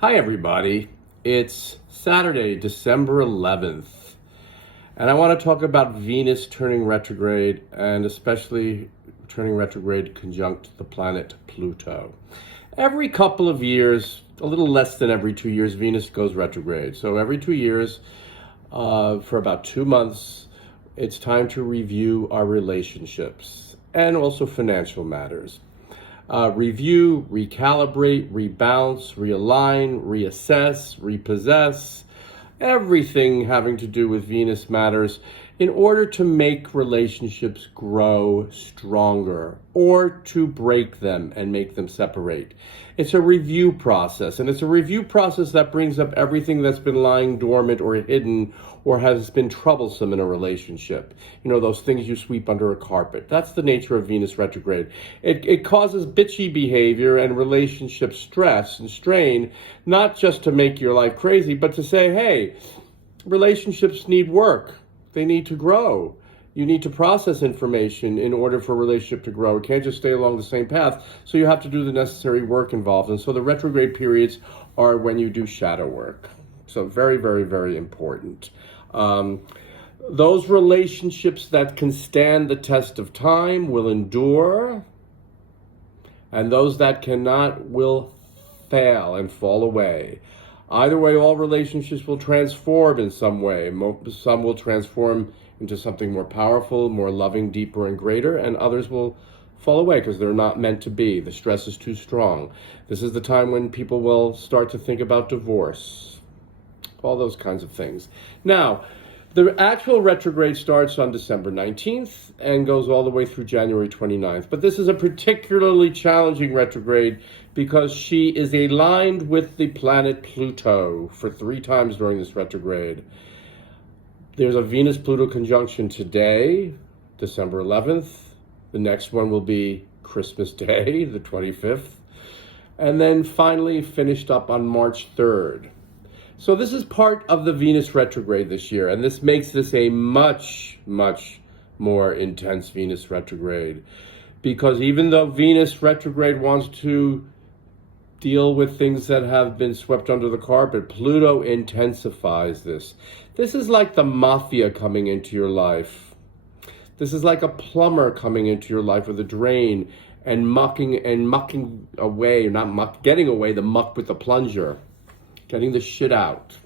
Hi, everybody. It's Saturday, December 11th, and I want to talk about Venus turning retrograde and especially turning retrograde conjunct the planet Pluto. Every couple of years, a little less than every 2 years, Venus goes retrograde. So every 2 years, for about 2 months, it's time to review our relationships and also financial matters. Review, recalibrate, rebalance, realign, reassess, repossess, everything having to do with Venus matters in order to make relationships grow stronger or to break them and make them separate. It's a review process, and it's a review process that brings up everything that's been lying dormant or hidden or has been troublesome in a relationship. You know, those things you sweep under a carpet. That's the nature of Venus retrograde. It causes bitchy behavior and relationship stress and strain, not just to make your life crazy, but to say, hey, relationships need work. They need to grow. You need to process information in order for a relationship to grow. It can't just stay along the same path. So you have to do the necessary work involved. And so the retrograde periods are when you do shadow work. So very, very, very important. Those relationships that can stand the test of time will endure. And those that cannot will fail and fall away. Either way, all relationships will transform in some way. Some will transform into something more powerful, more loving, deeper, and greater, and others will fall away because they're not meant to be. The stress is too strong. This is the time when people will start to think about divorce, all those kinds of things. Now, the actual retrograde starts on December 19th and goes all the way through January 29th. But this is a particularly challenging retrograde because she is aligned with the planet Pluto for 3 times during this retrograde. There's a Venus-Pluto conjunction today, December 11th. The next one will be Christmas Day, the 25th. And then finally finished up on March 3rd. So this is part of the Venus retrograde this year, and this makes this a much, much more intense Venus retrograde. Because even though Venus retrograde wants to deal with things that have been swept under the carpet, Pluto intensifies this. This is like the mafia coming into your life. This is like a plumber coming into your life with a drain and mucking away, getting away the muck with the plunger. Getting the shit out.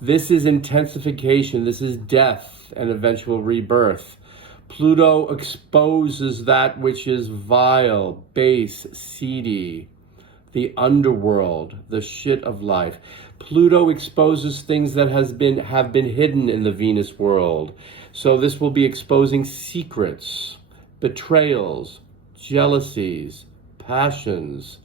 This is intensification. This is death and eventual rebirth. Pluto exposes that which is vile, base, seedy, the underworld, the shit of life. Pluto exposes things that have been hidden in the Venus world. So this will be exposing secrets, betrayals, jealousies, passions.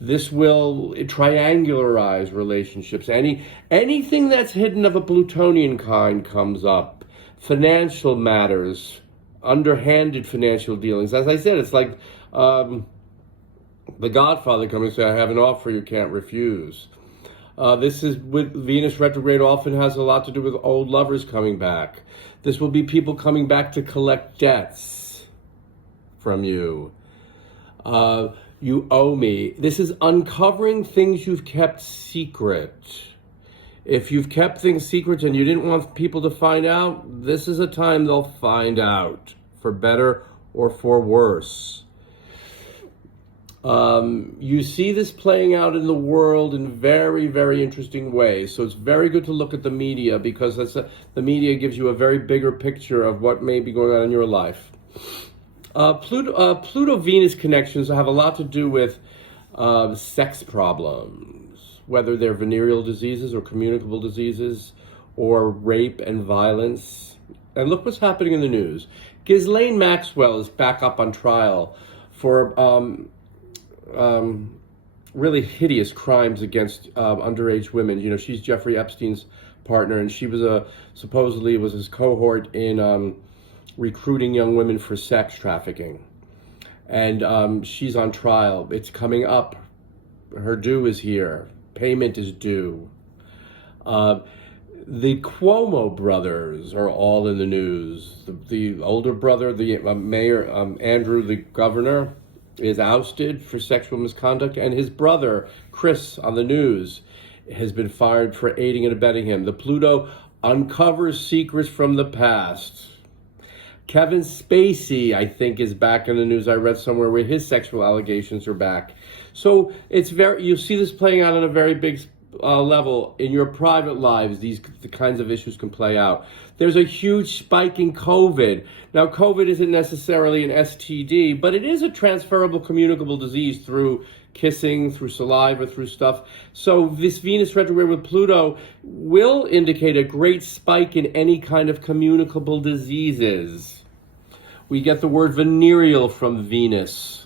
This will triangularize relationships. Anything that's hidden of a Plutonian kind comes up. Financial matters, underhanded financial dealings. As I said, it's like the Godfather coming and say, I have an offer you can't refuse. This is with Venus retrograde often has a lot to do with old lovers coming back. This will be people coming back to collect debts from you. You owe me. This is uncovering things you've kept secret. If you've kept things secret and you didn't want people to find out, this is a time they'll find out, for better or for worse. You see this playing out in the world in very, very interesting ways. So it's very good to look at the media because the media gives you a very bigger picture of what may be going on in your life. Pluto-Venus connections have a lot to do with sex problems, whether they're venereal diseases or communicable diseases or rape and violence. And look what's happening in the news. Ghislaine Maxwell is back up on trial for really hideous crimes against underage women. You know, she's Jeffrey Epstein's partner, and she was supposedly was his cohort in recruiting young women for sex trafficking. And she's on trial. It's coming up. Her due is here. Payment is due. The Cuomo brothers are all in the news. The older brother, the mayor, Andrew, the governor, is ousted for sexual misconduct, and his brother, Chris, on the news, has been fired for aiding and abetting him. The Pluto uncovers secrets from the past. Kevin Spacey, I think, is back in the news. I read somewhere where his sexual allegations are back. So it's you see this playing out on a very big level in your private lives. The kinds of issues can play out. There's a huge spike in COVID. Now, COVID isn't necessarily an STD, but it is a transferable communicable disease through kissing, through saliva, through stuff. So this Venus retrograde with Pluto will indicate a great spike in any kind of communicable diseases. We get the word venereal from Venus.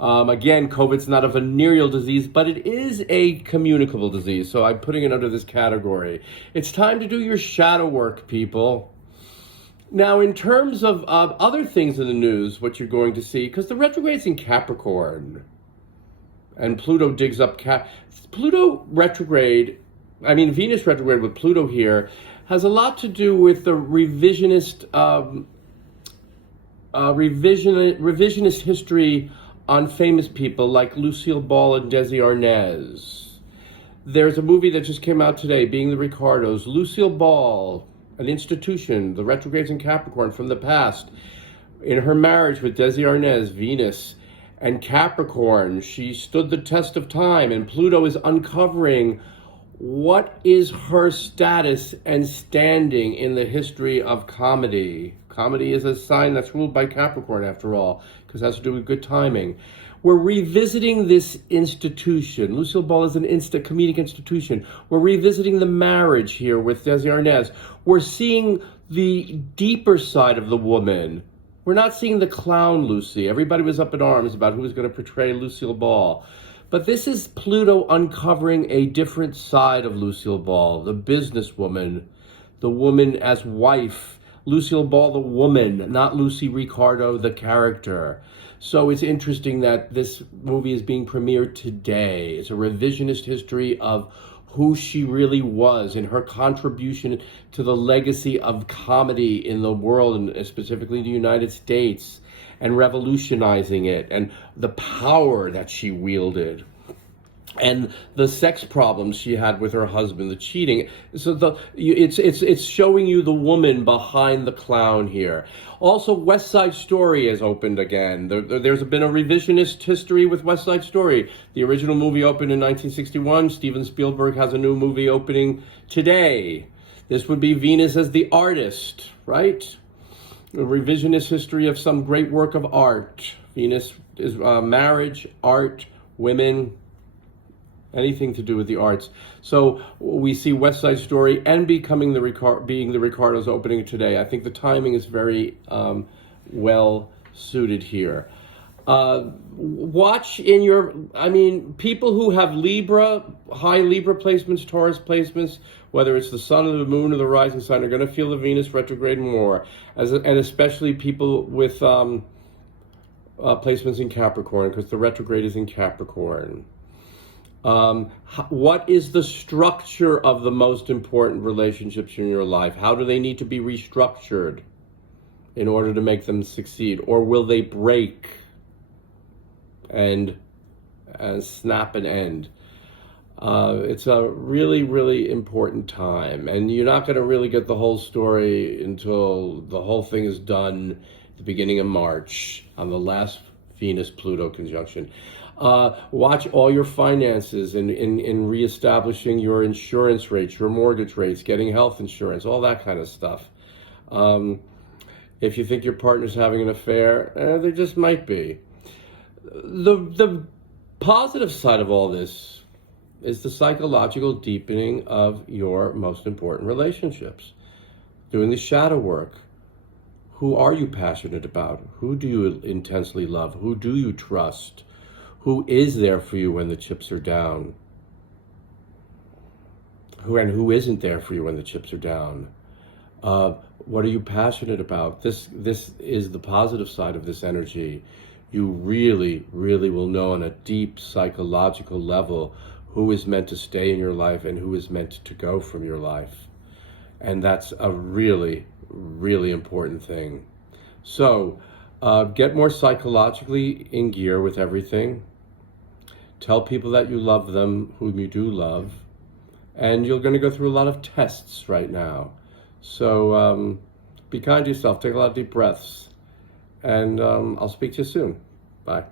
Again, COVID's not a venereal disease, but it is a communicable disease. So I'm putting it under this category. It's time to do your shadow work, people. Now, in terms of other things in the news, what you're going to see, because the retrograde's in Capricorn, and Pluto digs up Pluto retrograde, Venus retrograde with Pluto here, has a lot to do with the revisionist history on famous people like Lucille Ball and Desi Arnaz. There's a movie that just came out today, Being the Ricardos. Lucille Ball, an institution, the retrogrades in Capricorn from the past. In her marriage with Desi Arnaz, Venus and Capricorn, she stood the test of time, and Pluto is uncovering what is her status and standing in the history of comedy. Comedy is a sign that's ruled by Capricorn, after all, because it has to do with good timing. We're revisiting this institution. Lucille Ball is an comedic institution. We're revisiting the marriage here with Desi Arnaz. We're seeing the deeper side of the woman. We're not seeing the clown Lucy. Everybody was up in arms about who was going to portray Lucille Ball. But this is Pluto uncovering a different side of Lucille Ball, the businesswoman, the woman as wife. Lucille Ball, the woman, not Lucy Ricardo, the character. So it's interesting that this movie is being premiered today. It's a revisionist history of who she really was and her contribution to the legacy of comedy in the world, and specifically the United States, and revolutionizing it, and the power that she wielded, and the sex problems she had with her husband, the cheating. So it's showing you the woman behind the clown here. Also, West Side Story has opened again. There's been a revisionist history with West Side Story. The original movie opened in 1961. Steven Spielberg has a new movie opening today. This would be Venus as the artist, right? A revisionist history of some great work of art. Venus is marriage, art, women, anything to do with the arts. So we see West Side Story and being the Ricardos opening today. I think the timing is very well suited here. Watch in your, people who have Libra, high Libra placements, Taurus placements, whether it's the sun or the moon or the rising sign, are going to feel the Venus retrograde more, and especially people with placements in Capricorn, because the retrograde is in Capricorn. What is the structure of the most important relationships in your life? How do they need to be restructured in order to make them succeed? Or will they break and snap and end? It's a really, really important time. And you're not going to really get the whole story until the whole thing is done at the beginning of March on the last Venus-Pluto conjunction. Watch all your finances in reestablishing your insurance rates, your mortgage rates, getting health insurance, all that kind of stuff. If you think your partner's having an affair, there just might be. The positive side of all this is the psychological deepening of your most important relationships. Doing the shadow work. Who are you passionate about? Who do you intensely love? Who do you trust? Who is there for you when the chips are down? Who isn't there for you when the chips are down? What are you passionate about? This is the positive side of this energy. You really, really will know on a deep psychological level who is meant to stay in your life and who is meant to go from your life. And that's a really, really important thing. So, Get more psychologically in gear with everything. Tell people that you love them, whom you do love. And you're going to go through a lot of tests right now. So be kind to yourself. Take a lot of deep breaths. And I'll speak to you soon. Bye.